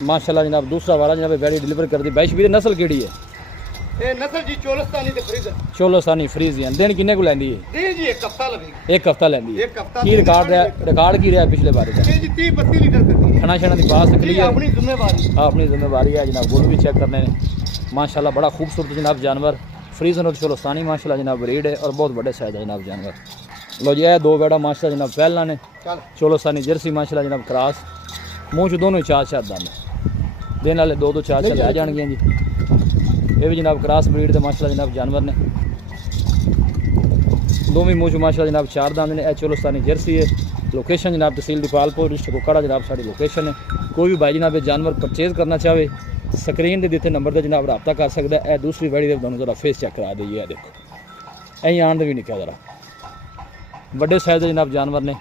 माशाल्लाह जनाब दूसरा वाला जनाब बैड़ी डिलीवर कर दी। बैश भी नस्ल केड़ी है? ये नस्ल जी चोलस्तानी ते फ्रीजर। चोलस्तानी फ्रीजियन। दिन किन्ने को लैंदी है? दिन जी एक हफ्ता लगेगा। एक हफ्ता लैंदी है। एक हफ्ता की रिकॉर्ड की रहा पिछले बारे का? ये जी 30-32 लीटर करती है। खाना शाना दी बात जी अपनी जिम्मेवारी। अपनी जिम्मेवारी है जनाब। गुल भी चेक करने ने माशाल्लाह बड़ा खूबसूरत जनाब जानवर फ्रीजन और चोलस्तानी माशाल्लाह जनाब ब्रीड है और बहुत बड़े साइज है जनाब जानवर। लो जी दो बेड़ा माशाल्लाह जनाब पहला ने चोलस्तानी जर्सी माशाल्लाह जनाब क्रॉस मूँह च दोनों ही चार चार दम दिन वाले दो दो चार चार लै जाएंगे जी। ये भी जनाब क्रॉस ब्रीड के माशाल्लाह जनाब जानवर ने दोवें मूँह च माशाल्लाह जनाब चार दांद ने। चोलस्तानी जर्सी है। लोकेशन जनाब तहसील दीपालपुर डिस्ट्रिक्ट कोकड़ा जनाब साड़ी लोकेशन है। कोई भी भाई जनाब जानवर परचेज करना चाहे स्क्रीन के दिते नंबर पर जनाब रब्ता कर सकता है। दूसरी बैड़ी के दोनों जरा फेस चेक करा दीजिए। देखो अं आन भी निकल जरा बड़े साइज जनाब जानवर ने।